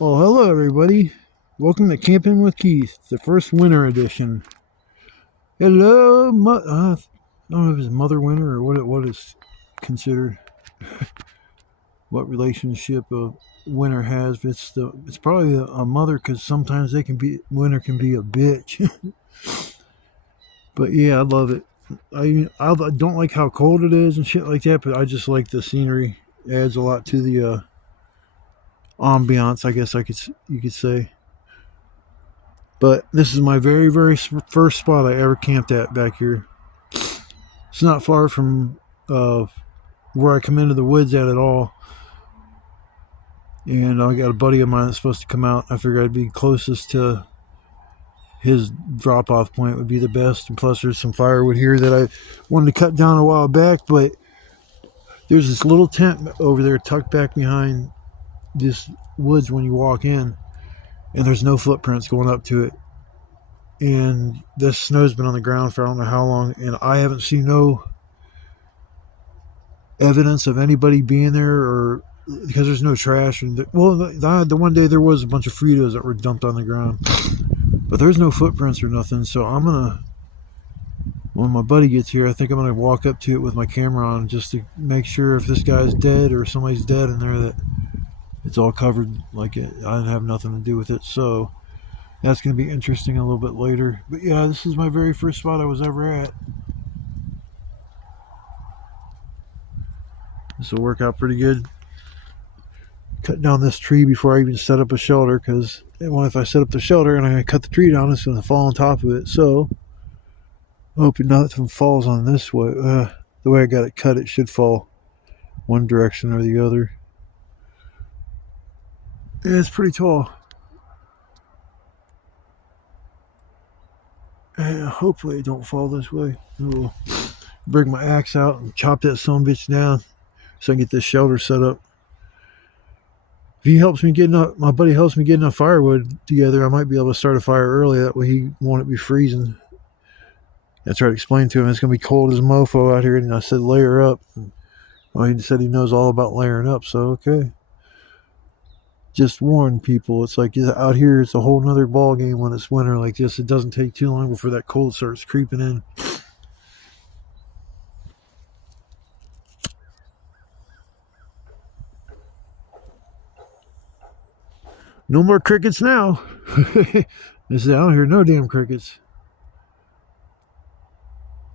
Well, hello everybody. Welcome to Camping with Keith, the first winter edition. Hello, I don't know if it's mother winter or what is considered, what relationship a winter has. It's probably a mother because sometimes winter can be a bitch. But yeah, I love it. I don't like how cold it is and shit like that, but I just like the scenery. It adds a lot to the ambiance, I guess you could say. But this is my very first spot I ever camped at back here. It's not far from where I come into the woods at all. And I got a buddy of mine that's supposed to come out. I figured I'd be closest to his drop off point would be the best. And plus, there's some firewood here that I wanted to cut down a while back. But there's this little tent over there tucked back behind this woods when you walk in. And there's no footprints going up to it. And this snow's been on the ground for I don't know how long, and I haven't seen no evidence of anybody being there, or because there's no trash. And the one day there was a bunch of Fritos that were dumped on the ground, but there's no footprints or nothing. So when my buddy gets here, I think I'm gonna walk up to it with my camera on just to make sure if this guy's dead or somebody's dead in there that it's all covered, like I didn't have nothing to do with it. So that's going to be interesting a little bit later. But yeah, this is my very first spot I was ever at. This will work out pretty good. Cut down this tree before I even set up a shelter, because if I set up the shelter and I cut the tree down, it's going to fall on top of it. So I hope nothing falls on this way. The way I got it cut, it should fall one direction or the other. Yeah, it's pretty tall. And hopefully it don't fall this way. I'll bring my axe out and chop that son bitch down so I can get this shelter set up. If he helps me get enough, my buddy helps me get enough firewood together, I might be able to start a fire early. That way he won't be freezing. I tried to explain to him it's going to be cold as a mofo out here, and I said layer up. Well, he said he knows all about layering up, so okay. Just warn people, it's like out here it's a whole nother ball game when it's winter like this. It doesn't take too long before that cold starts creeping in. No more crickets now. I said, I don't hear no damn crickets.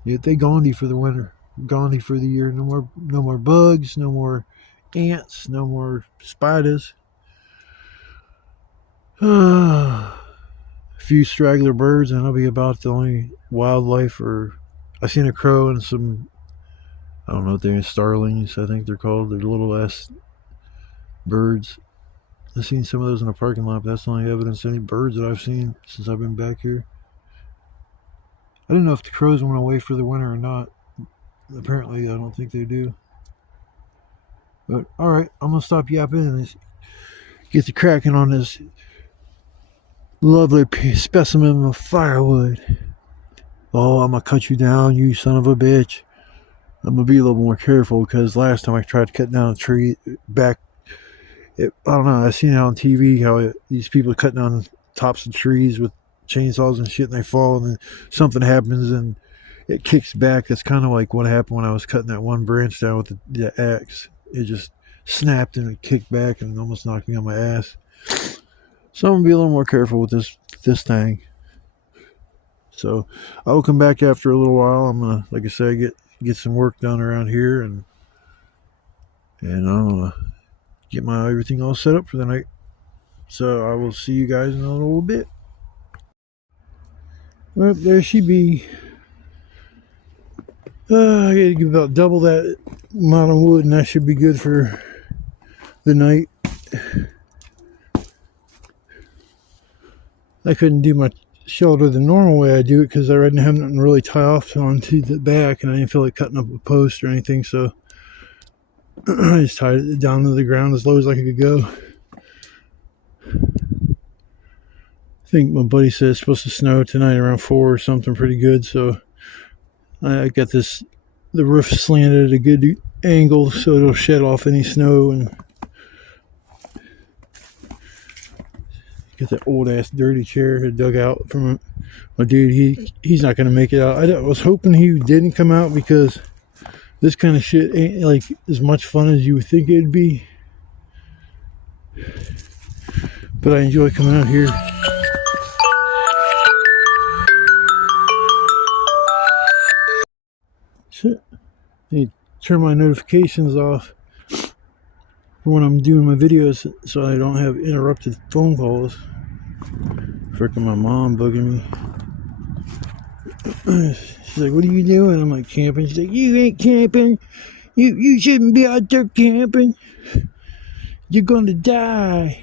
Yet they gone for the winter, gone for the year. No more bugs, no more ants, no more spiders. A few straggler birds, and that'll be about the only wildlife. Or I seen a crow and some, I don't know what they're, starlings, I think they're called. They're little ass birds. I've seen some of those in the parking lot, but that's the only evidence of any birds that I've seen since I've been back here. I didn't know if the crows went away for the winter or not. Apparently, I don't think they do. But alright, I'm going to stop yapping and get the cracking on this lovely specimen of firewood. Oh, I'm going to cut you down, you son of a bitch. I'm going to be a little more careful because last time I tried to cut down a tree back, I don't know, I've seen it on TV how these people cut down tops of trees with chainsaws and shit, and they fall, and then something happens and it kicks back. That's kind of like what happened when I was cutting that one branch down with the axe. It just snapped and it kicked back and almost knocked me on my ass. So I'm gonna be a little more careful with this thing. So I will come back after a little while. I'm gonna, like I said, get some work done around here, and I'm gonna get my everything all set up for the night. So I will see you guys in a little bit. Well, there she be. I gotta give about double that amount of wood, and that should be good for the night. I couldn't do my shelter the normal way I do it because I didn't have nothing really tie off onto the back, and I didn't feel like cutting up a post or anything, so I just tied it down to the ground as low as I could go. I think my buddy said it's supposed to snow tonight around 4 or something pretty good, so I got the roof slanted at a good angle so it'll shed off any snow, and Get that old ass dirty chair I dug out from my dude. He's not gonna make it out. I was hoping he didn't come out because this kind of shit ain't like as much fun as you would think it'd be. But I enjoy coming out here. Shit. I need to turn my notifications off for when I'm doing my videos so I don't have interrupted phone calls. Frickin' my mom bugging me. She's like, what are you doing? I'm like, camping. She's like, you ain't camping. You shouldn't be out there camping. You're gonna die.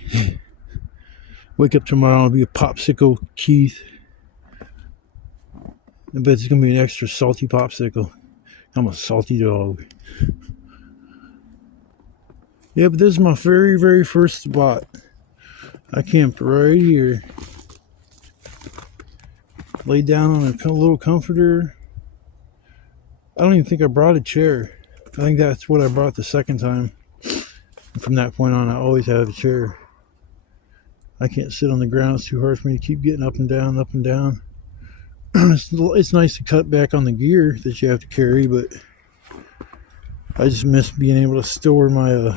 Wake up tomorrow, I'll be a popsicle Keith. I bet it's gonna be an extra salty popsicle. I'm a salty dog. Yeah, but this is my very, very first spot. I camped right here. Laid down on a little comforter. I don't even think I brought a chair. I think that's what I brought the second time. And from that point on, I always have a chair. I can't sit on the ground. It's too hard for me to keep getting up and down, up and down. It's nice to cut back on the gear that you have to carry, but I just miss being able to store my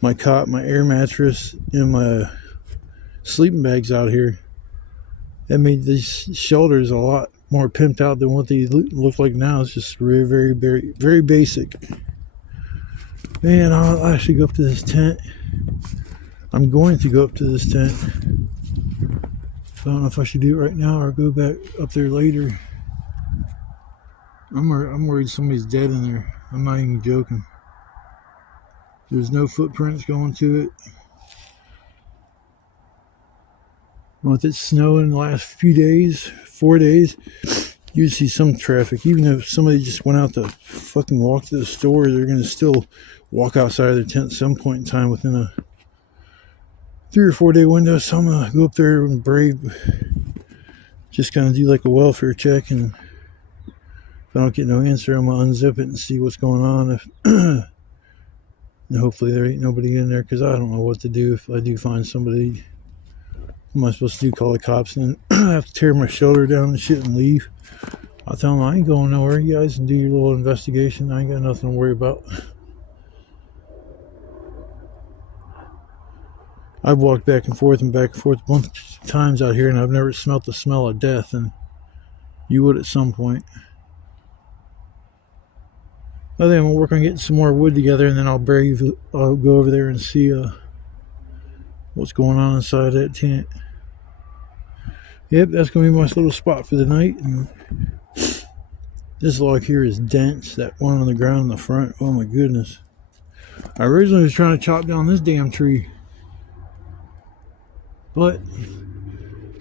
my cot, my air mattress, and my sleeping bags out here. That made these shelters a lot more pimped out than what they look like now. It's just very, very, very, very basic. Man, I'll actually go up to this tent. I'm going to go up to this tent. I don't know if I should do it right now or go back up there later. I'm worried somebody's dead in there. I'm not even joking. There's no footprints going to it. With it snowing the last few days, 4 days, you see some traffic. Even if somebody just went out to fucking walk to the store, they're going to still walk outside of their tent at some point in time within a 3 or 4 day window. So I'm going to go up there and brave, just kind of do like a welfare check, and if I don't get no answer, I'm going to unzip it and see what's going on. And hopefully there ain't nobody in there, because I don't know what to do if I do find somebody. What am I supposed to do? Call the cops and then I have to tear my shelter down and shit and leave? I'll tell them I ain't going nowhere. You guys can do your little investigation. I ain't got nothing to worry about. I've walked back and forth a bunch of times out here, and I've never smelt the smell of death, and you would at some point. I think I'm gonna work on getting some more wood together, and then I'll go over there and see what's going on inside that tent. Yep, that's gonna be my little spot for the night. And this log here is dense. That one on the ground in the front, oh my goodness. I originally was trying to chop down this damn tree, but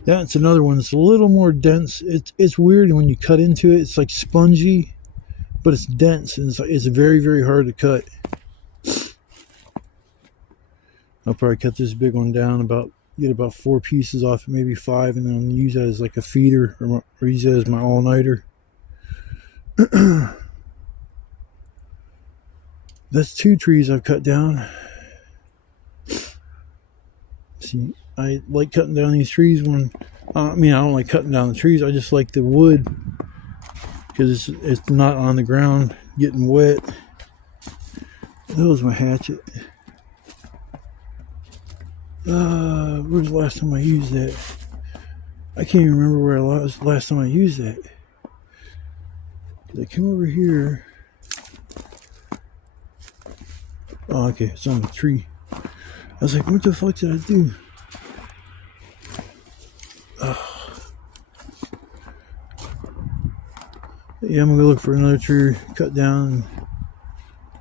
that's another one. It's a little more dense. It's weird when you cut into it. It's like spongy, but it's dense, and it's very, very hard to cut. I'll probably cut this big one down, get about 4 pieces off it, maybe 5, and then use that as like a feeder, or use that as my all-nighter. That's 2 trees I've cut down. See, I like cutting down these trees when, I don't like cutting down the trees. I just like the wood because it's not on the ground getting wet. That was my hatchet. Where's the last time I used that? I can't even remember where I was last time I used that. I came over here. Oh, okay, it's on the tree. I was like, what the fuck did I do? Yeah, I'm gonna go look for another tree, cut down,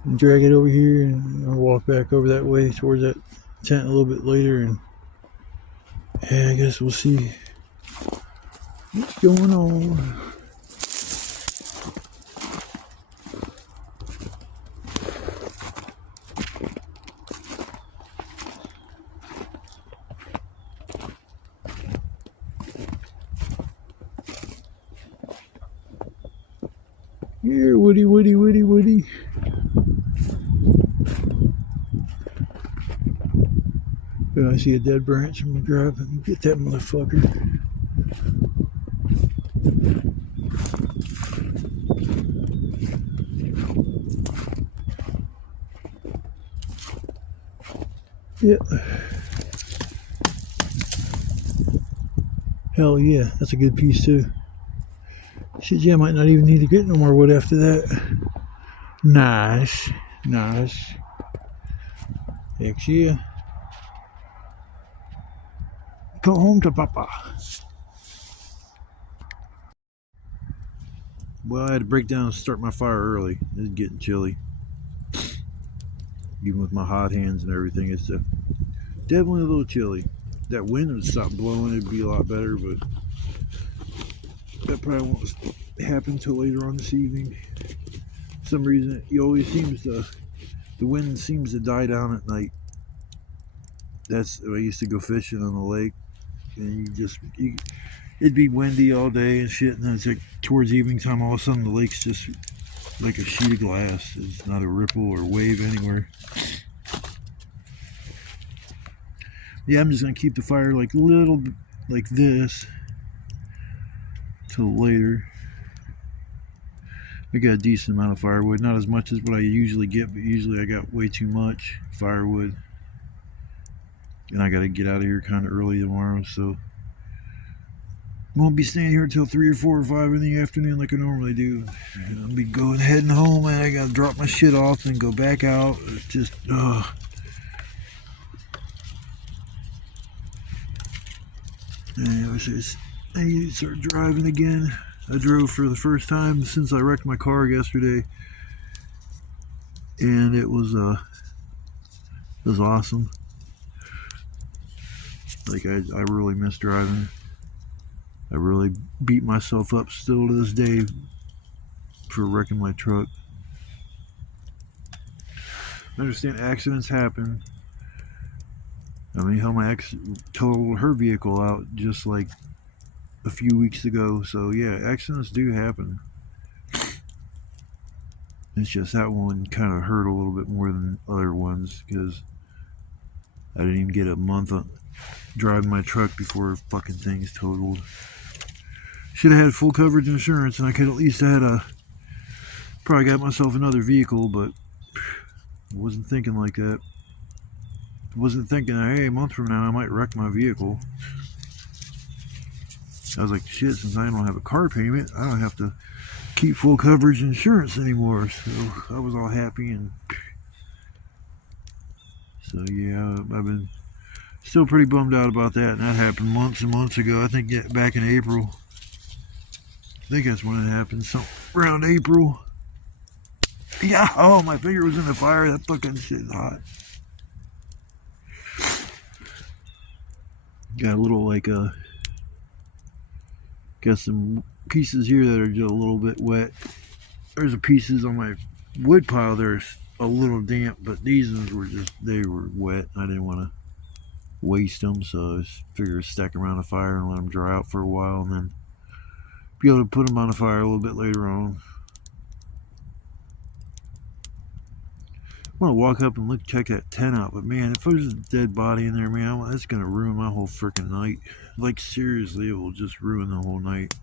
and drag it over here, and I'll walk back over that way towards that tent a little bit later, and yeah, I guess we'll see what's going on. Here, Woody, Woody, Woody, Woody. Yeah, I see a dead branch. I'm gonna grab it and get that motherfucker. Yeah. Hell yeah, that's a good piece too. Shit, yeah, I might not even need to get no more wood after that. Nice. Nice. Heck yeah. Go home to Papa. Well, I had to break down and start my fire early. It's getting chilly. Even with my hot hands and everything, it's definitely a little chilly. That wind would stop blowing, it'd be a lot better, but that probably won't happen until later on this evening. For some reason, it always seems the wind seems to die down at night. That's I used to go fishing on the lake, and it'd be windy all day and shit, and then it's like towards evening time, all of a sudden the lake's just like a sheet of glass. There's not a ripple or wave anywhere. Yeah, I'm just gonna keep the fire like little like this till later. I got a decent amount of firewood, not as much as what I usually get, but usually I got way too much firewood, and I got to get out of here kind of early tomorrow, so won't be staying here until 3 or 4 or 5 in the afternoon like I normally do. And I'll be heading home, and I got to drop my shit off and go back out. It's just I need to start driving again. I drove for the first time since I wrecked my car yesterday, and it was awesome. Like I really miss driving. I really beat myself up still to this day for wrecking my truck. I understand accidents happen. I mean, how my ex totaled her vehicle out just like a few weeks ago. So yeah, accidents do happen. It's just that one kind of hurt a little bit more than other ones because I didn't even get a month driving my truck before fucking things totaled. Should have had full coverage insurance, and I could at least have had probably got myself another vehicle, but I wasn't thinking like that. I wasn't thinking, hey, a month from now I might wreck my vehicle. I was like, shit, since I don't have a car payment, I don't have to keep full coverage insurance anymore. So I was all happy, and so yeah, I've been still pretty bummed out about that, and that happened months and months ago. I think back in April. I think that's when it happened, so around April. Yeah, oh, my finger was in the fire. That fucking shit's hot. Got a little got some pieces here that are just a little bit wet. There's pieces on my wood pile there's a little damp, but these ones were they were wet. I didn't want to waste them, so I just figured stack them around the fire and let them dry out for a while, and then be able to put them on the fire a little bit later on. I want to walk up and check that tent out, but man, if there's a dead body in there, man, that's gonna ruin my whole freaking night. Like seriously, it will just ruin the whole night.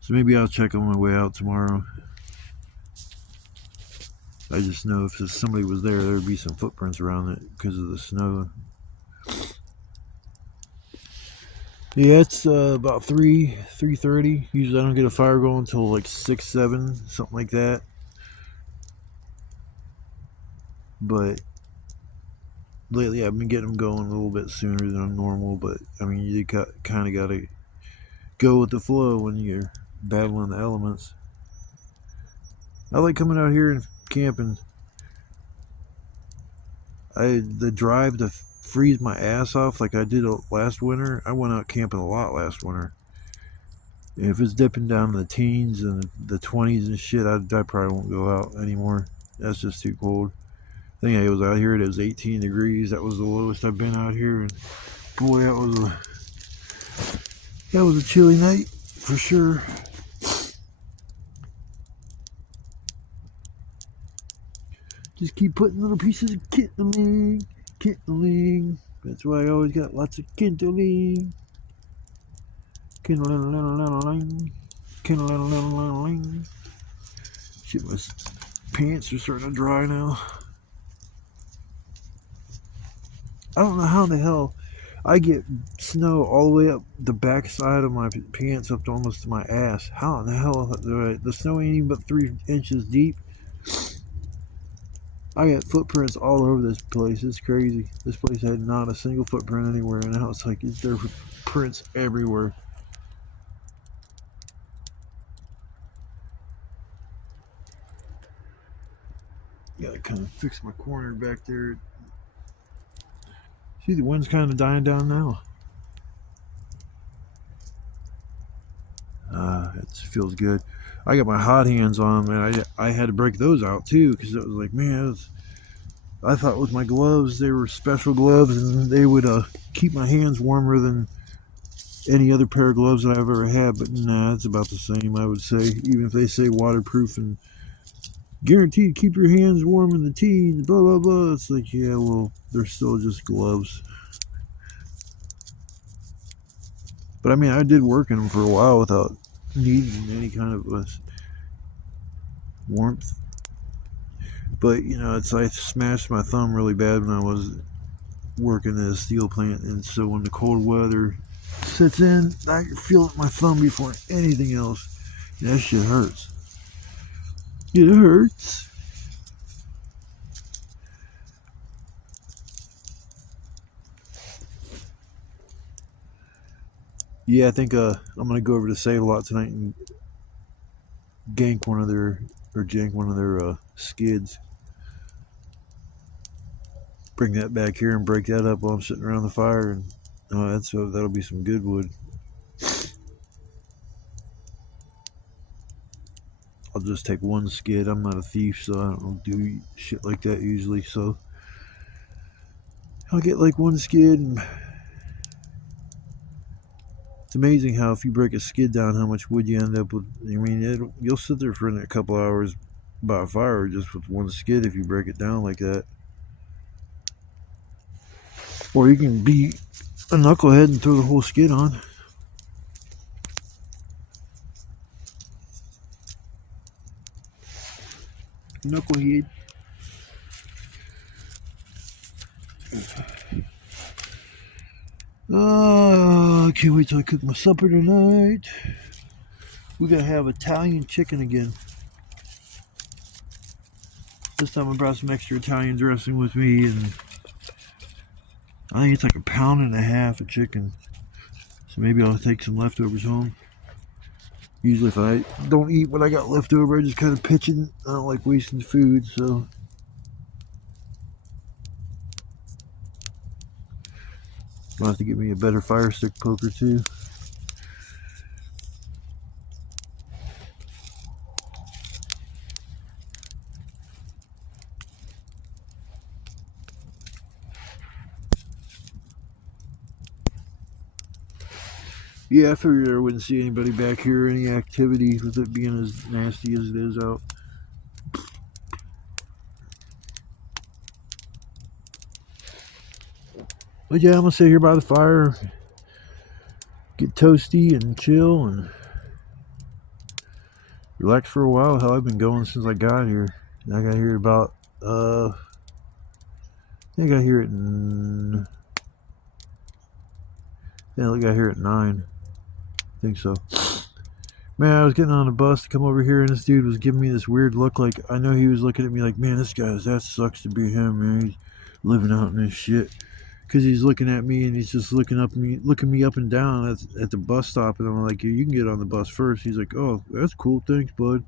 So maybe I'll check on my way out tomorrow. I just know if somebody was there, there would be some footprints around it because of the snow. Yeah, it's about 3:30. Usually I don't get a fire going until like 6, 7, something like that. But lately I've been getting them going a little bit sooner than normal. But I mean, you kind of got to go with the flow when you're battling the elements. I like coming out here and camping. The drive to freeze my ass off like I did last winter. I went out camping a lot last winter. And if it's dipping down in the teens and the 20s and shit, I probably won't go out anymore. That's just too cold. I think I was out here, it was 18 degrees. That was the lowest I've been out here, and boy, that was a chilly night for sure. Just keep putting little pieces of kit in the leg. Kindling. That's why I always got lots of kindling. Kindling. Kindling. Shit, my pants are starting to dry now. I don't know how the hell I get snow all the way up the back side of my pants up to almost my ass. How in the hell? The snow ain't even but 3 inches deep. I got footprints all over this place. It's crazy. This place had not a single footprint anywhere, and now it's like there are prints everywhere. Gotta kind of fix my corner back there. See, the wind's kind of dying down now. It feels good. I got my hot hands on, man. I had to break those out too because it was like, man, I thought with my gloves they were special gloves and they would keep my hands warmer than any other pair of gloves that I've ever had. But nah, it's about the same, I would say. Even if they say waterproof and guaranteed to keep your hands warm in the teens, blah blah blah. It's like, yeah, well, they're still just gloves. But I mean, I did work in them for a while without needing any kind of warmth. But you know, I smashed my thumb really bad when I was working at a steel plant, and so when the cold weather sets in, I can feel my thumb before anything else. That shit hurts. It hurts. Yeah, I think I'm gonna go over to Save-A-Lot tonight and gank one of their or jank one of their skids. Bring that back here and break that up while I'm sitting around the fire, and that'll be some good wood. I'll just take one skid. I'm not a thief, so I don't do shit like that usually. So I'll get like one skid, and it's amazing how if you break a skid down, how much wood you end up with. I mean, you'll sit there for a couple hours by a fire just with one skid if you break it down like that. Or you can be a knucklehead and throw the whole skid on. Knucklehead. I can't wait till I cook my supper tonight. We gotta have Italian chicken again. This time I brought some extra Italian dressing with me, and I think it's like 1.5 pounds of chicken. So maybe I'll take some leftovers home. Usually if I don't eat what I got left over, I just kind of pitch it. I don't like wasting food, so. I'll have to get me a better fire stick poker too. Yeah, I figured I wouldn't see anybody back here, any activity with it being as nasty as it is out. But yeah, I'm gonna sit here by the fire, get toasty and chill and relax for a while. Hell, I've been going since I got here. I got here about I think I got here at I got here at 9. I think so. Man, I was getting on a bus to come over here, and this dude was giving me this weird look. Like, I know he was looking at me like, man, that sucks to be him, man. He's living out in this shit. Because he's looking at me, and he's just looking me up and down at the bus stop, and I'm like, you can get on the bus first. He's like, oh, that's cool, thanks, bud.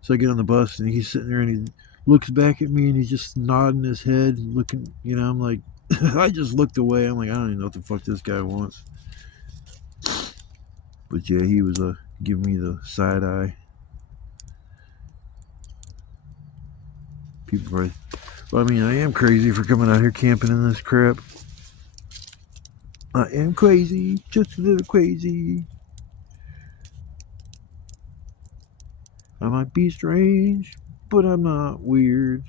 So I get on the bus, and he's sitting there, and he looks back at me, and he's just nodding his head, looking, I'm like, I just looked away. I'm like, I don't even know what the fuck this guy wants. But yeah, he was giving me the side eye. People probably, well, I mean, I am crazy for coming out here camping in this crap. I am crazy, just a little crazy. I might be strange, but I'm not weird.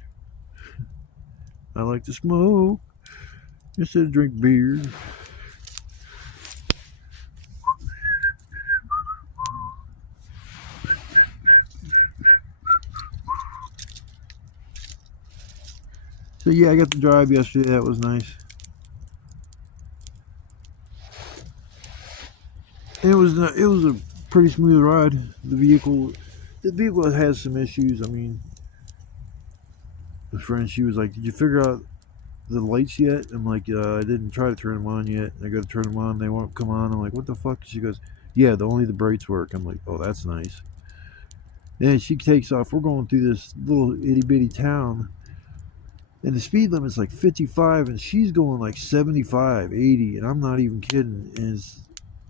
I like to smoke. instead of drink beer. So yeah, I got to drive yesterday. That was nice. And it was a pretty smooth ride. The vehicle has some issues. I mean, the friend, she was like, "Did you figure out the lights yet?" I'm like, "I didn't try to turn them on yet. I got to turn them on. They won't come on." I'm like, "What the fuck?" She goes, "Yeah, only the brakes work." I'm like, "Oh, that's nice." Then she takes off. We're going through this little itty bitty town, and the speed limit's like 55, and she's going like 75, 80, and I'm not even kidding. And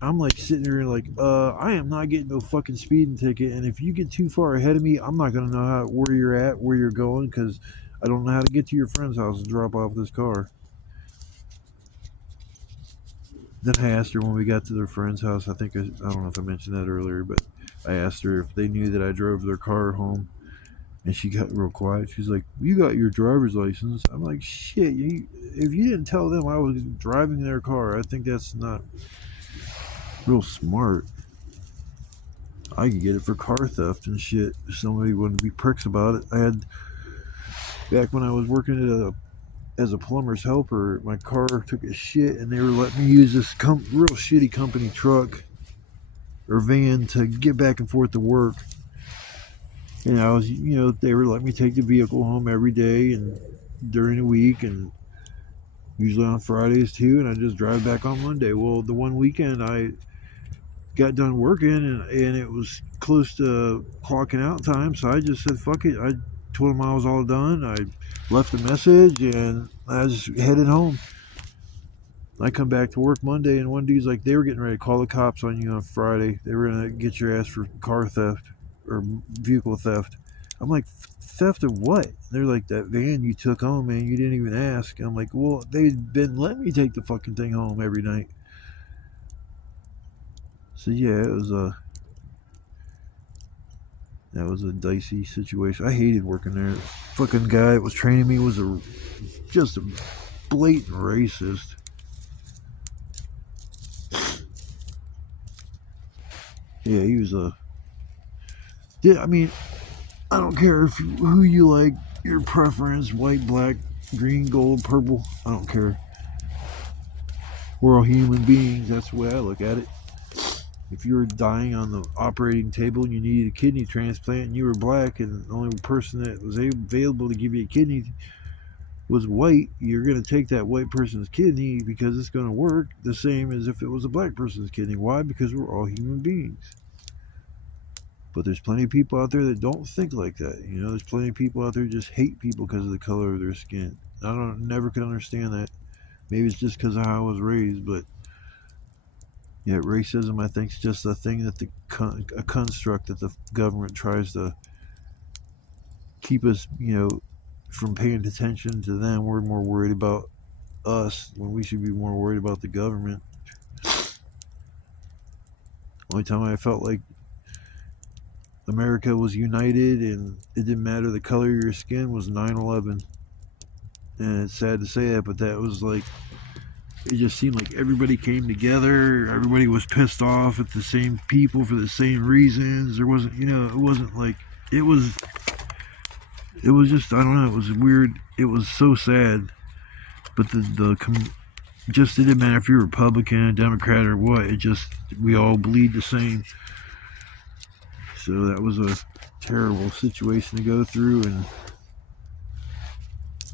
I'm like sitting there like, I am not getting no fucking speeding ticket, and if you get too far ahead of me, I'm not gonna know where you're at, where you're going, because I don't know how to get to your friend's house and drop off this car. Then I asked her when we got to their friend's house. I don't know if I mentioned that earlier, but I asked her if they knew that I drove their car home, and she got real quiet. She's like, "You got your driver's license?" I'm like, "Shit, if you didn't tell them I was driving their car, I think that's not real smart. I could get it for car theft and shit if somebody wouldn't be pricks about it." I had back when I was working as a plumber's helper, my car took a shit, and they were letting me use this real shitty company truck or van to get back and forth to work. And I was, they were letting me take the vehicle home every day and during the week, and usually on Fridays too. And I just drive back on Monday. Well, the one weekend I got done working, and it was close to clocking out time, so I just said fuck it. I told them I was all done. I left a message, and I just headed home. I come back to work Monday, and one dude's like, they were getting ready to call the cops on you on Friday. They were gonna get your ass for car theft or vehicle theft. I'm like, theft of what? They're like, that van you took home, man. You didn't even ask. And I'm like, well, they'd been letting me take the fucking thing home every night. So yeah, that was a dicey situation. I hated working there. The fucking guy that was training me was just a blatant racist. Yeah, he was a. Yeah, I mean, I don't care who you like, your preference, white, black, green, gold, purple. I don't care. We're all human beings. That's the way I look at it. If you were dying on the operating table and you needed a kidney transplant and you were black and the only person that was available to give you a kidney was white, you're going to take that white person's kidney because it's going to work the same as if it was a black person's kidney. Why? Because we're all human beings. But there's plenty of people out there that don't think like that. There's plenty of people out there who just hate people because of the color of their skin. Never could understand that. Maybe it's just because of how I was raised, but yeah, racism, I think, is just a thing that a construct that the government tries to keep us, from paying attention to them. We're more worried about us when we should be more worried about the government. Only time I felt like America was united and it didn't matter the color of your skin was 9/11. And it's sad to say that, but that was like, it just seemed like everybody came together. Everybody was pissed off at the same people for the same reasons. There wasn't, it wasn't like, it was just, I don't know, it was weird. It was so sad. But just, it didn't matter if you're Republican, Democrat, or what. It just, we all bleed the same. So that was a terrible situation to go through, and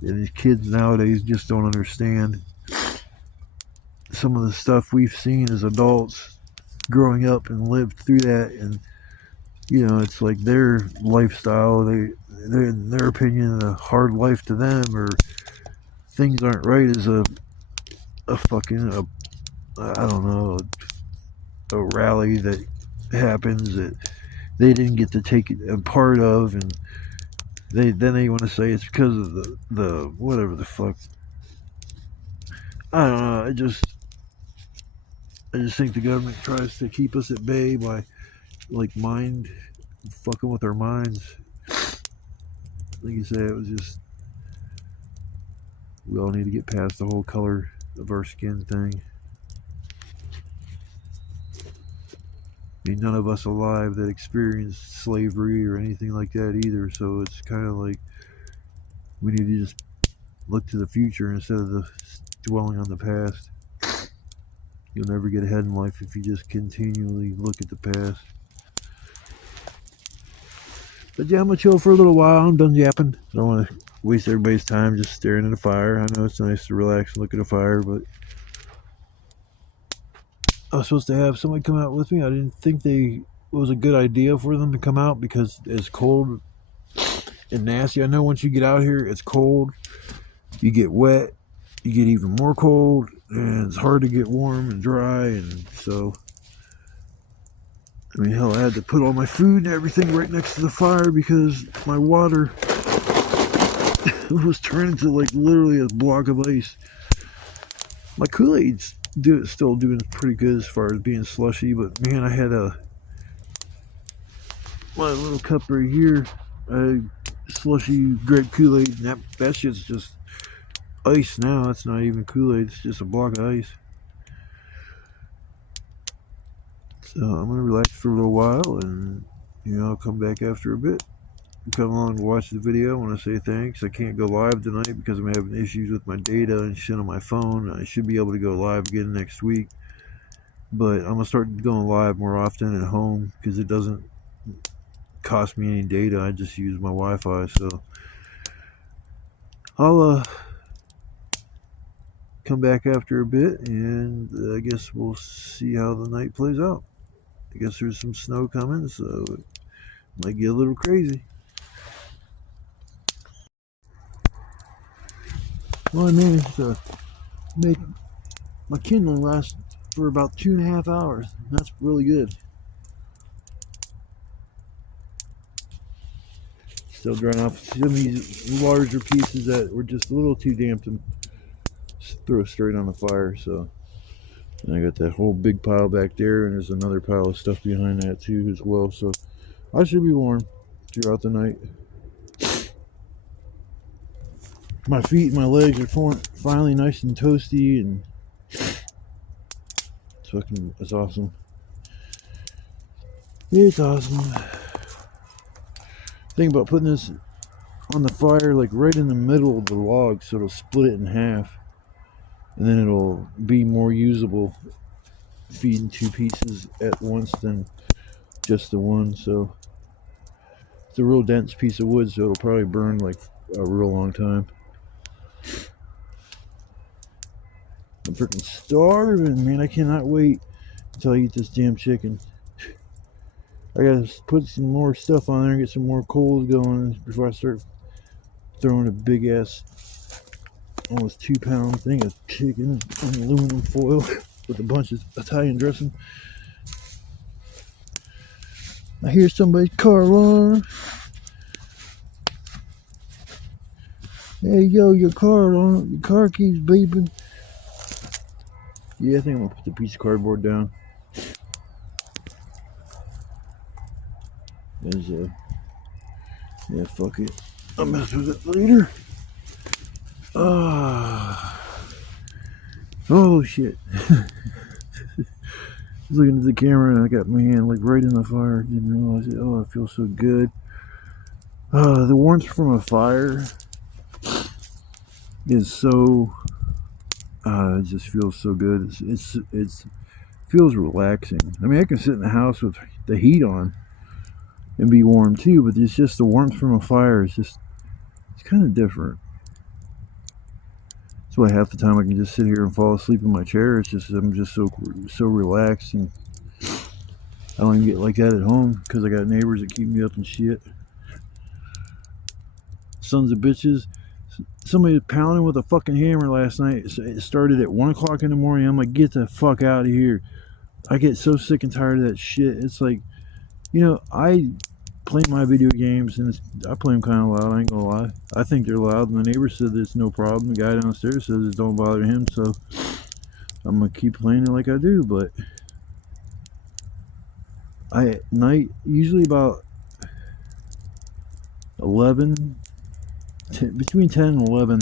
these kids nowadays just don't understand some of the stuff we've seen as adults growing up and lived through that. And it's like their lifestyle, they're in their opinion, a hard life to them, or things aren't right, as a fucking I don't know, a rally that happens that they didn't get to take a part of, and they want to say it's because of the whatever the fuck. I don't know. I just think the government tries to keep us at bay by like fucking with our minds. Like you said, it was just, we all need to get past the whole color of our skin thing. I mean, none of us alive that experienced slavery or anything like that either, so it's kind of like we need to just look to the future instead of dwelling on the past. You'll never get ahead in life if you just continually look at the past. But yeah, I'm gonna chill for a little while. I'm done yapping. I don't want to waste everybody's time just staring at a fire. I know it's nice to relax and look at a fire, but I was supposed to have somebody come out with me. I didn't think it was a good idea for them to come out because it's cold and nasty. I know once you get out here, it's cold. You get wet. You get even more cold, and it's hard to get warm and dry. And so, I mean, hell, I had to put all my food and everything right next to the fire because my water was turned into like literally a block of ice. My Kool-Aid's still doing pretty good as far as being slushy, but man, I had my little cup right here, slushy grape Kool-Aid, and that shit's just ice now. It's not even Kool-Aid, it's just a block of ice. So I'm gonna relax for a little while, and I'll come back after a bit. Come along and watch the video. I want to say thanks. I can't go live tonight because I'm having issues with my data and shit on my phone. I should be able to go live again next week, but I'm gonna start going live more often at home because it doesn't cost me any data. I just use my Wi-Fi. So I'll come back after a bit, and I guess we'll see how the night plays out. I guess there's some snow coming, so it might get a little crazy. Well, I managed to make my kindling last for about 2.5 hours. That's really good. Still drying off some of these larger pieces that were just a little too damp to throw straight on the fire. So, and I got that whole big pile back there, and there's another pile of stuff behind that too as well. So I should be warm throughout the night. My feet and my legs are finally nice and toasty, and it's awesome. It's awesome. Think about putting this on the fire like right in the middle of the log, so it'll split it in half, and then it'll be more usable feeding two pieces at once than just the one. So it's a real dense piece of wood, so it'll probably burn like a real long time. I'm freaking starving, man. I cannot wait until I eat this damn chicken. I gotta put some more stuff on there and get some more coals going before I start throwing a big ass, almost 2-pound thing of chicken in aluminum foil with a bunch of Italian dressing. I hear somebody's car alarm. Hey, yo, your car keeps beeping. Yeah, I think I'm gonna put the piece of cardboard down. Yeah, fuck it. I'll mess with it later. Oh shit. Looking at the camera, and I got my hand like right in the fire. Didn't realize it. Oh, it feels so good. The warmth from a fire is so. It just feels so good. It feels relaxing. I mean, I can sit in the house with the heat on and be warm too, but it's just the warmth from a fire is just, it's kind of different. That's why half the time I can just sit here and fall asleep in my chair. It's just I'm just so relaxed, and I don't even get like that at home because I got neighbors that keep me up and shit. Sons of bitches. Somebody was pounding with a fucking hammer last night. It started at 1 o'clock in the morning. I'm like, get the fuck out of here. I get so sick and tired of that shit. It's like, I play my video games, and I play them kind of loud. I ain't gonna lie. I think they're loud. My neighbor said there's no problem. The guy downstairs says it don't bother him. So I'm gonna keep playing it like I do. But at night, usually about 11, between 10 and 11,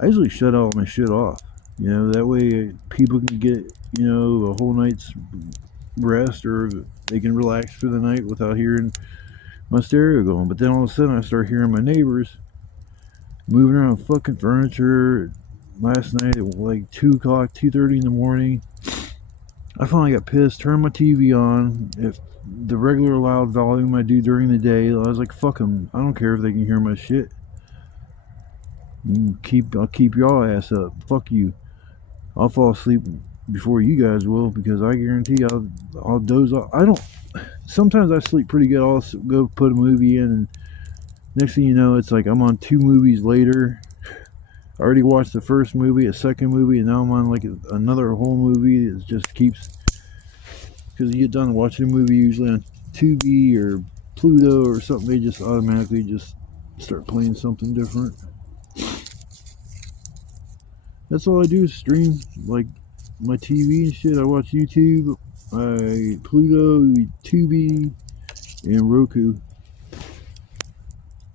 I usually shut all my shit off. You know, that way people can get, you know, a whole night's rest, or they can relax for the night without hearing my stereo going. But then all of a sudden I start hearing my neighbors moving around fucking furniture. Last night at like 2 o'clock, 2:30 in the morning, I finally got pissed, turned my TV on. If the regular loud volume I do during the day, I was like, fuck them. I don't care if they can hear my shit. I'll keep y'all ass up. Fuck you. I'll fall asleep before you guys will, because I guarantee I'll doze off. I don't. Sometimes I sleep pretty good. I'll go put a movie in, and next thing you know, it's like I'm on 2 movies later. I already watched the first movie, a second movie, and now I'm on like another whole movie. It just keeps, because you get done watching a movie usually on Tubi or Pluto or something, they just automatically just start playing something different. That's all I do is stream, like my TV and shit. I watch YouTube, Pluto, Tubi, and Roku.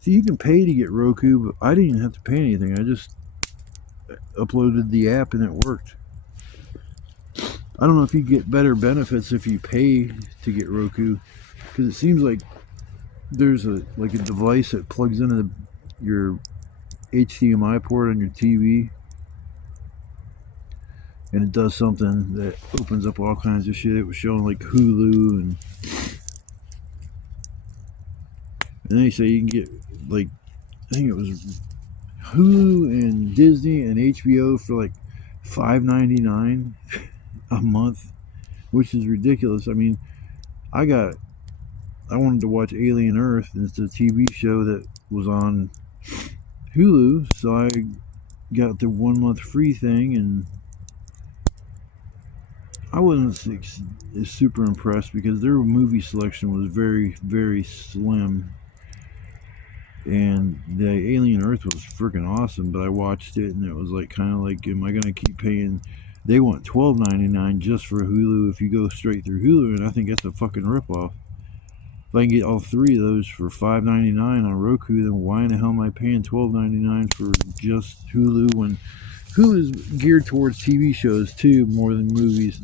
See, you can pay to get Roku, but I didn't have to pay anything. I just uploaded the app and it worked. I don't know if you get better benefits if you pay to get Roku, because it seems like there's a device that plugs into your HDMI port on your TV, and it does something that opens up all kinds of shit. It was showing like Hulu, and they say you can get like, I think it was Hulu and Disney and HBO for like $5.99 a month, which is ridiculous. I mean, I wanted to watch Alien Earth, and it's a TV show that was on Hulu, so I got the 1 month free thing, and I wasn't super impressed because their movie selection was very, very slim. And the Alien Earth was freaking awesome, but I watched it and it was like kind of like, am I gonna keep paying? They want $12.99 just for Hulu if you go straight through Hulu, and I think that's a fucking ripoff. If I can get all 3 of those for $5.99 on Roku, then why in the hell am I paying $12.99 for just Hulu, when Hulu is geared towards TV shows too more than movies?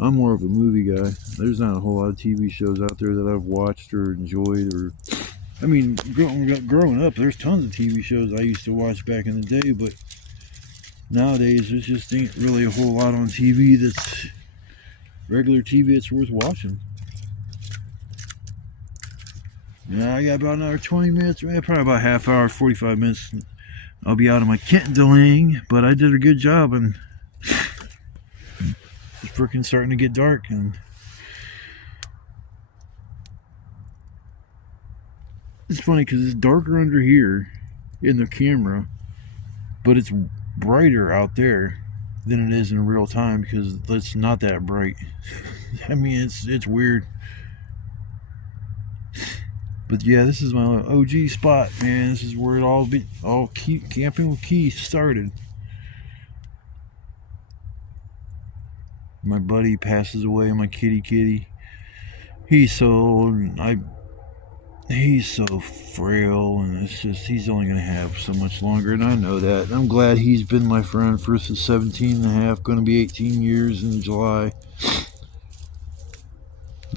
I'm more of a movie guy. There's not a whole lot of TV shows out there that I've watched or enjoyed, or I mean, growing up, there's tons of TV shows I used to watch back in the day, but nowadays there just ain't really a whole lot on TV that's regular TV that's worth watching. Yeah, I got about another 20 minutes, probably about a half hour, 45 minutes. I'll be out of my kindling, but I did a good job, and it's freaking starting to get dark, and it's funny because it's darker under here in the camera, but it's brighter out there than it is in real time because it's not that bright. I mean, it's weird. But yeah, this is my OG spot, man. This is where it all camping with Keith started. My buddy passes away, my kitty. He's so old, and he's so frail, and it's just, he's only going to have so much longer, and I know that. And I'm glad he's been my friend for 17 and a half, going to be 18 years in July.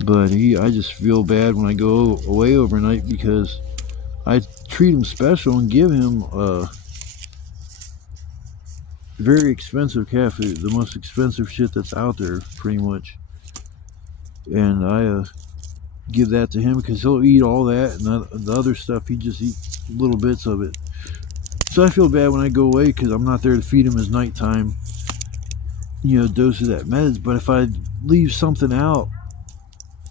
But I just feel bad when I go away overnight because I treat him special and give him very expensive cat food, the most expensive shit that's out there, pretty much. And I give that to him because he'll eat all that, and the other stuff, he just eats little bits of it. So I feel bad when I go away because I'm not there to feed him his nighttime, dose of that meds. But if I leave something out,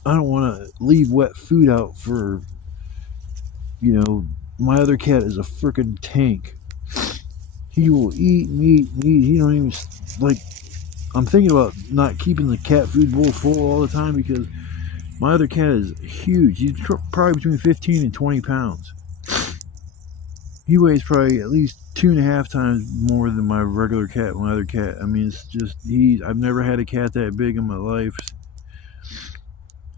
I don't want to leave wet food out for, my other cat is a freaking tank. He will eat meat. He don't even, I'm thinking about not keeping the cat food bowl full all the time because my other cat is huge. He's probably between 15 and 20 pounds. He weighs probably at least 2.5 times more than my regular cat, my other cat. I mean, it's just, I've never had a cat that big in my life.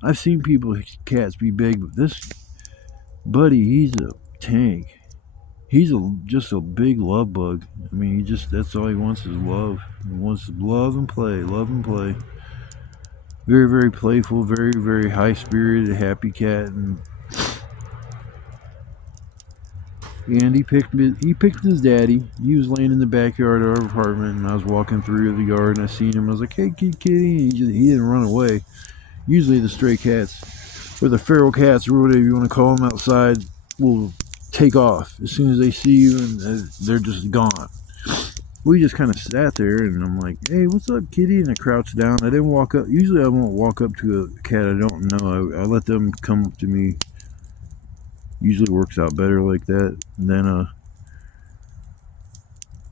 I've seen people's cats be big, but this buddy, he's a tank. He's just a big love bug. I mean, that's all he wants is love. He wants love and play, love and play. Very, very playful, very, very high spirited, happy cat, and he picked his daddy. He was laying in the backyard of our apartment, and I was walking through the yard, and I seen him. I was like, "Hey, kitty!" He didn't run away. Usually, the stray cats or the feral cats or whatever you want to call them outside will take off as soon as they see you, and they're just gone. We just kind of sat there, and I'm like, "Hey, what's up, kitty?" And I crouched down. I didn't walk up. Usually, I won't walk up to a cat I don't know. I let them come up to me. Usually works out better like that. And then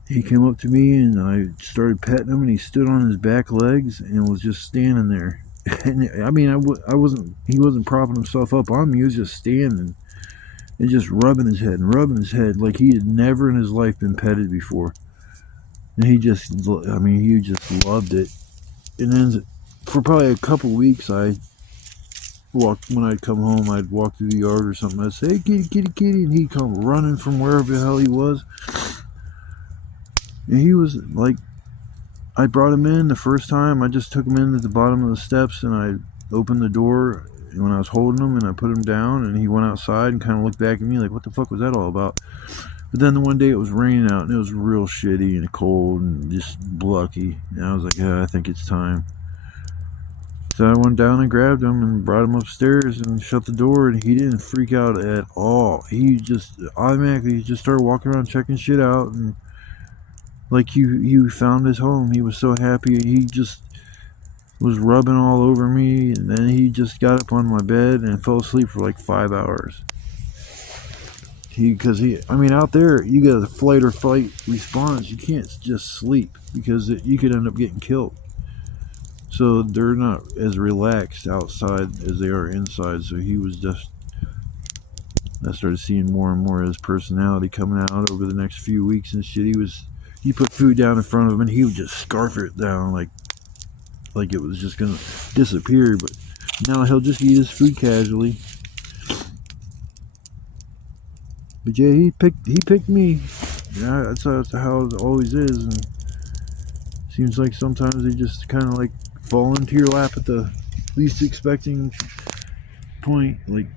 he came up to me, and I started petting him, and he stood on his back legs and was just standing there. And I mean, I wasn't. He wasn't propping himself up on me. He was just standing and just rubbing his head and rubbing his head like he had never in his life been petted before. And he just loved it. And then for probably a couple weeks, when I'd come home, I'd walk through the yard or something. I'd say, "Hey, kitty, kitty, kitty," and he'd come running from wherever the hell he was. And he was like, I brought him in the first time. I just took him in at the bottom of the steps, and I opened the door when I was holding him, and I put him down, and he went outside and kind of looked back at me like, "What the fuck was that all about?" But then the one day it was raining out, and it was real shitty and cold and just blucky. And I was like, "Yeah, I think it's time." So I went down and grabbed him and brought him upstairs and shut the door, and he didn't freak out at all. He just automatically just started walking around checking shit out, and like you found his home. He was so happy. He just was rubbing all over me, and then he just got up on my bed and fell asleep for like 5 hours. I mean, out there you get a flight or fight response. You can't just sleep because you could end up getting killed. So they're not as relaxed outside as they are inside. So he was just. I started seeing more and more of his personality coming out over the next few weeks and shit. You put food down in front of him, and he would just scarf it down like it was just gonna disappear. But now he'll just eat his food casually. But yeah, he picked me. Yeah, that's how it always is. And seems like sometimes they just kind of like fall into your lap at the least expecting point. Like,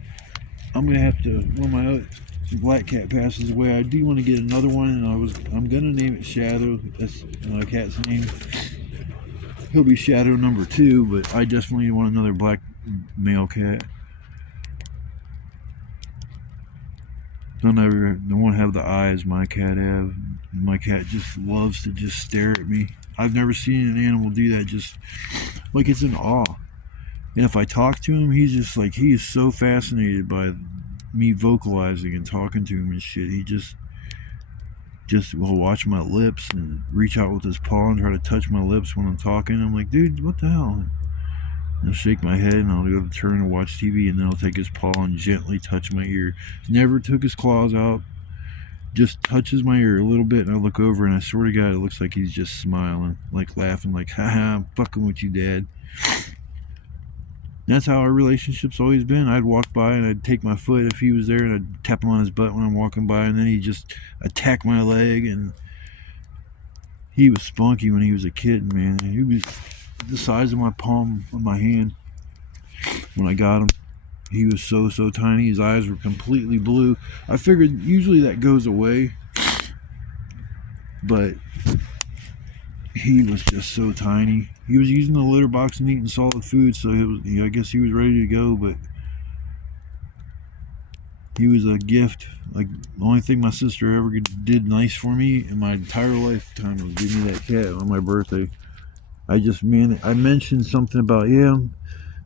I'm gonna have to, when my black cat passes away, I do want to get another one, and I'm gonna name it Shadow. That's my cat's name. He'll be Shadow number 2, but I definitely want another black male cat. Don't want to have the eyes my cat have. My cat just loves to just stare at me. I've never seen an animal do that. Just like it's in awe. And if I talk to him, he's just like, he is so fascinated by me vocalizing and talking to him and shit. He just will watch my lips and reach out with his paw and try to touch my lips when I'm talking. I'm like, dude, what the hell? He'll shake my head, and I'll go to turn and watch TV, and then he'll take his paw and gently touch my ear. He never took his claws out, just touches my ear a little bit, and I look over, and I swear to God, it looks like he's just smiling, like laughing, like, haha, I'm fucking with you, Dad. That's how our relationship's always been. I'd walk by, and I'd take my foot if he was there, and I'd tap him on his butt when I'm walking by, and then he'd just attack my leg, and he was spunky when he was a kid, man. He was the size of my palm of my hand when I got him. He was so tiny. His eyes were completely blue. I figured usually that goes away, but he was just so tiny. He was using the litter box and eating solid food, so I guess he was ready to go, but he was a gift. Like, the only thing my sister ever did nice for me in my entire lifetime was give me that cat on my birthday. I mentioned something about, yeah, I'm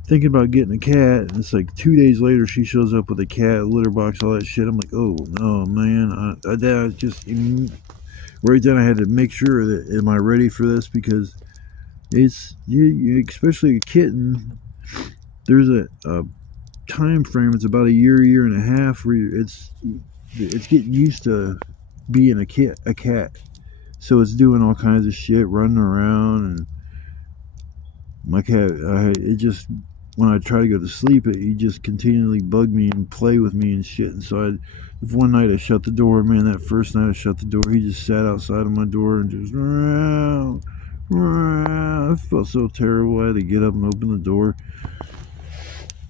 thinking about getting a cat, and it's like 2 days later she shows up with a cat, litter box, all that shit. I'm like, oh no, man. I just right then I had to make sure that, am I ready for this? Because it's especially a kitten. There's a time frame. It's about a year and a half where it's getting used to being a cat. So it's doing all kinds of shit, running around, and my cat, when I try to go to sleep, he just continually bug me and play with me and shit. And so if one night I shut the door, man, that first night I shut the door, he just sat outside of my door and just, meow, meow. I felt so terrible. I had to get up and open the door.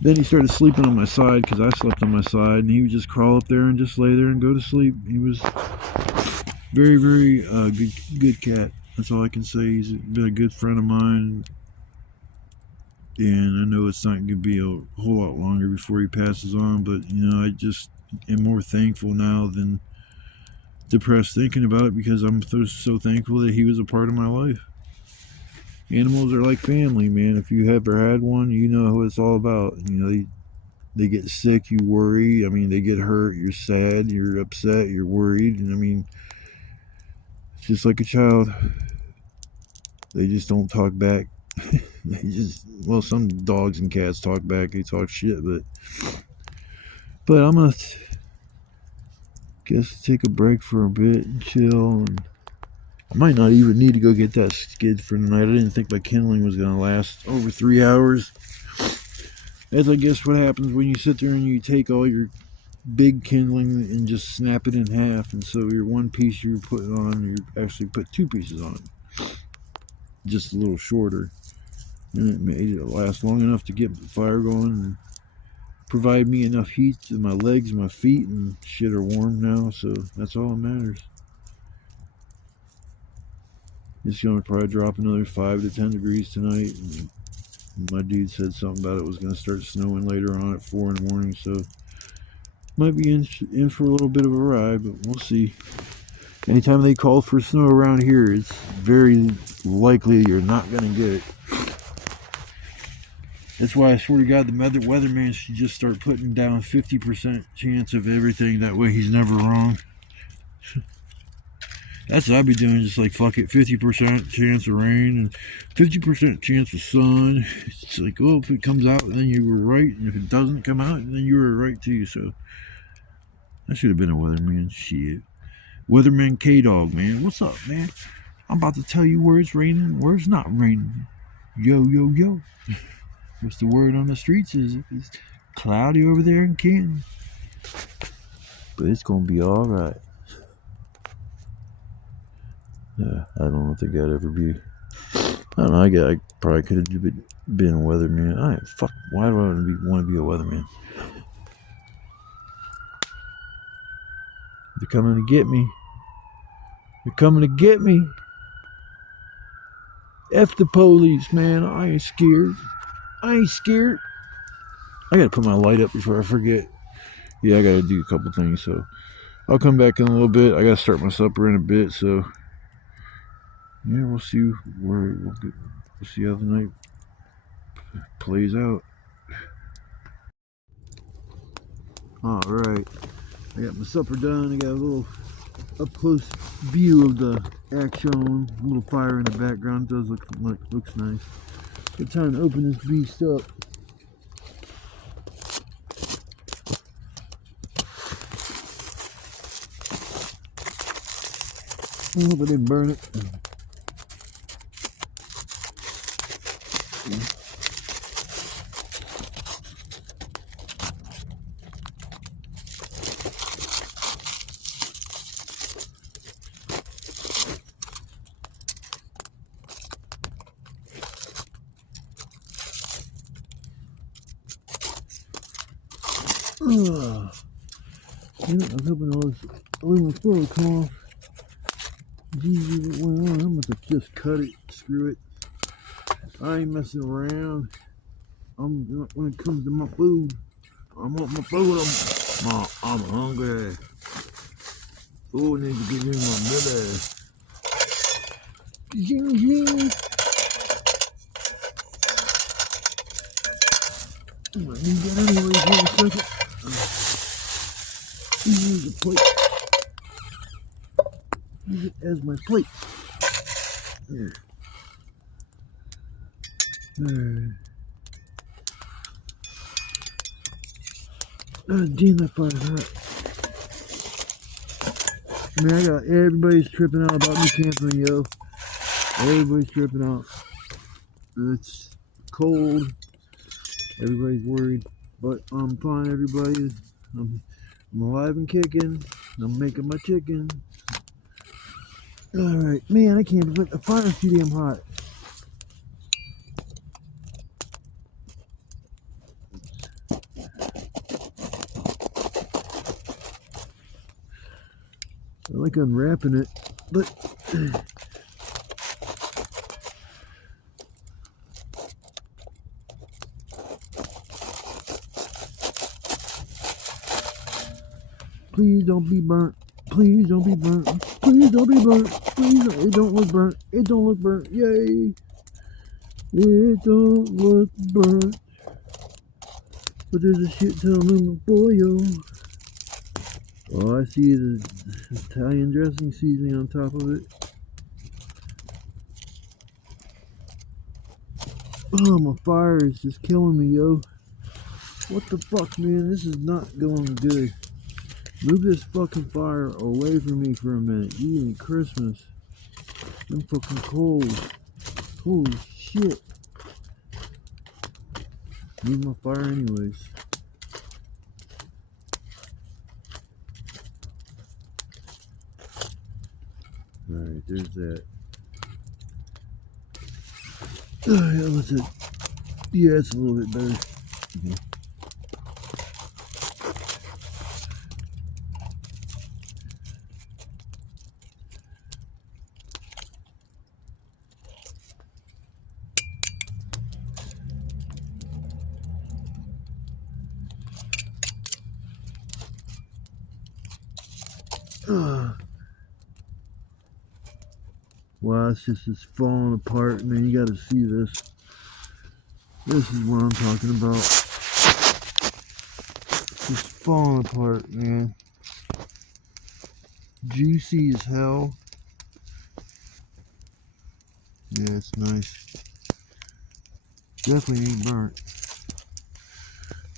Then he started sleeping on my side because I slept on my side, and he would just crawl up there and just lay there and go to sleep. He was very, very good cat. That's all I can say. He's been a good friend of mine, and I know it's not going to be a whole lot longer before he passes on, but you know, I just am more thankful now than depressed thinking about it, because I'm so thankful that he was a part of my life. Animals are like family, man. If you ever had one, you know what it's all about. You know, they get sick, you worry. I mean, they get hurt, you're sad, you're upset, you're worried. And I mean, it's just like a child. They just don't talk back. They just, well, some dogs and cats talk back. They talk shit, but I'm gonna guess take a break for a bit and chill. And I might not even need to go get that skid for tonight. I didn't think my kindling was gonna last over 3 hours. As I guess what happens when you sit there and you take all your big kindling and just snap it in half, and so your one piece you're putting on, you actually put 2 pieces on it, just a little shorter, and it made it last long enough to get the fire going and provide me enough heat to my legs, my feet, and shit are warm now, so that's all that matters. It's gonna probably drop another 5 to 10 degrees tonight, and my dude said something about it was gonna start snowing later on at 4 in the morning, so might be in for a little bit of a ride, but we'll see. Anytime they call for snow around here, it's very likely you're not going to get it. That's why I swear to God, the weatherman should just start putting down 50% chance of everything. That way he's never wrong. That's what I'd be doing, just like, fuck it, 50% chance of rain and 50% chance of sun. It's like, oh, if it comes out, then you were right, and if it doesn't come out, then you were right too, so I should have been a weatherman. Shit. Weatherman K-Dog, man. What's up, man? I'm about to tell you where it's raining and where it's not raining. Yo, yo, yo. What's the word on the streets is it's cloudy over there in Canton. But it's going to be alright. Yeah, I don't think I'd ever be. I don't know, I probably could have been a weatherman. Fuck, why do I want to be a weatherman? They're coming to get me. They're coming to get me. F the police, man. I ain't scared. I ain't scared. I gotta put my light up before I forget. Yeah, I gotta do a couple things, so I'll come back in a little bit. I gotta start my supper in a bit, so yeah, we'll see we'll see how the night plays out. Alright, I got my supper done. I got a little up close view of the action. A little fire in the background. It does looks nice. Good time to open this beast up. I hope I didn't burn it. Yeah, I was hoping all this aluminum foil would come off. Jesus, what went on? I must have just cut it. Screw it. I ain't messing around. When it comes to my food, I want my food. I'm hungry. Food needs to get in my belly. Zing, zing. I might need that anyway for a second. Use a plate. Use it as my plate. There. There. Damn, that fire's hot. Man, everybody's tripping out about me canceling, yo. Everybody's tripping out. It's cold. Everybody's worried, but I'm fine, everybody. I'm alive and kicking. I'm making my chicken. Alright, man, I can't believe the fire's too damn hot. I like unwrapping it, but please don't be burnt. Please don't be burnt. Please don't be burnt. Please don't. It don't look burnt. It don't look burnt. Yay. It don't look burnt. But there's a shit ton of boil. Oh, I see the Italian dressing seasoning on top of it. Oh, my fire is just killing me, yo. What the fuck, man? This is not going good. Move this fucking fire away from me for a minute. You ain't Christmas. I'm fucking cold. Holy shit. Move my fire anyways. Alright, there's that. Yeah, what's it? Yeah, it's a little bit better. Okay. Wow, it's falling apart, man. You gotta see this. This is what I'm talking about. It's falling apart, man. Juicy as hell. Yeah, it's nice. Definitely ain't burnt.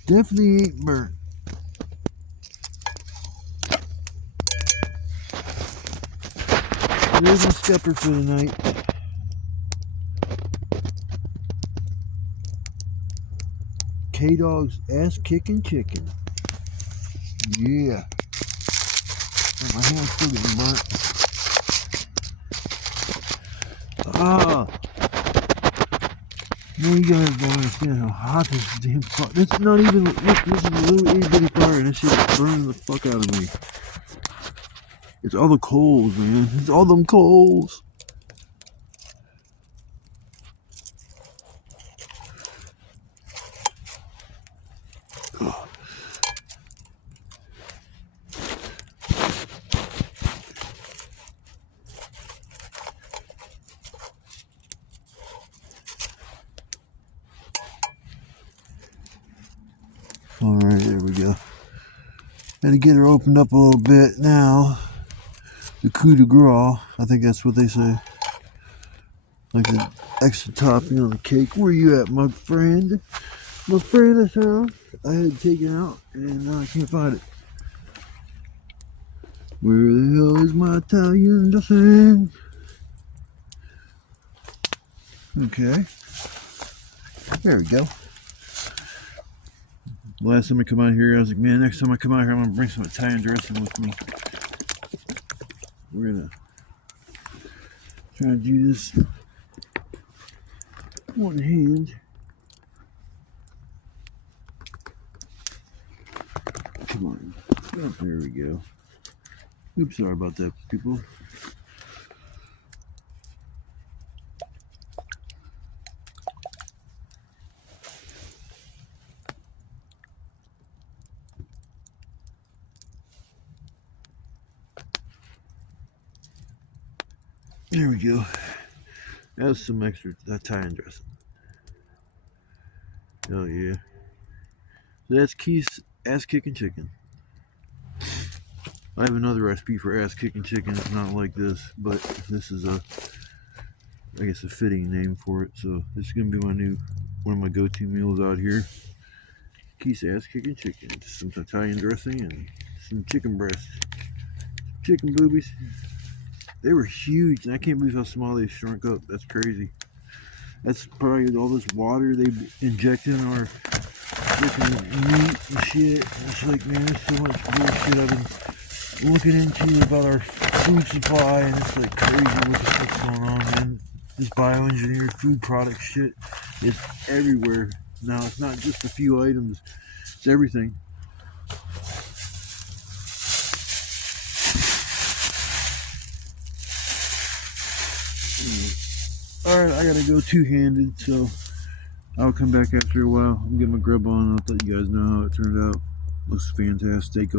Definitely ain't burnt. There's my stepper for the night. K-Dog's ass kicking chicken. Yeah. And my hand's still getting burnt. Ah. Man, you guys don't understand how hot this damn fire. It's not even. Look, this is a little itty bitty fire, and this shit's burning the fuck out of me. It's all the coals, man. It's all them coals. Alright, there we go. Had to get her opened up a little bit now. The coup de grace, I think that's what they say. Like the extra topping on the cake. Where you at, my friend? My friend I found. I had taken out and now I can't find it. Where the hell is my Italian dressing? Okay. There we go. Last time I come out here, I was like, man, next time I come out here, I'm going to bring some Italian dressing with me. We're going to try to do this one hand. Come on. Oh, there we go. Oops, sorry about that, people. There we go. That's some extra Italian dressing. Oh yeah. So that's Keith's ass kicking chicken. I have another recipe for ass kicking chicken. It's not like this, but this is I guess a fitting name for it. So this is gonna be one of my go-to meals out here. Keith's ass kicking chicken. Just some Italian dressing and some chicken breasts, chicken boobies. They were huge, and I can't believe how small they shrunk up. That's crazy. That's probably all this water they inject in our freaking meat and shit. It's like, man, there's so much bullshit I've been looking into about our food supply, and it's like crazy what the fuck's going on, man. This bioengineered food product shit is everywhere now. It's not just a few items, it's everything. Alright, I gotta go two-handed, so I'll come back after a while. I'm getting my grub on, and I'll let you guys know how it turned out. Looks fantastic.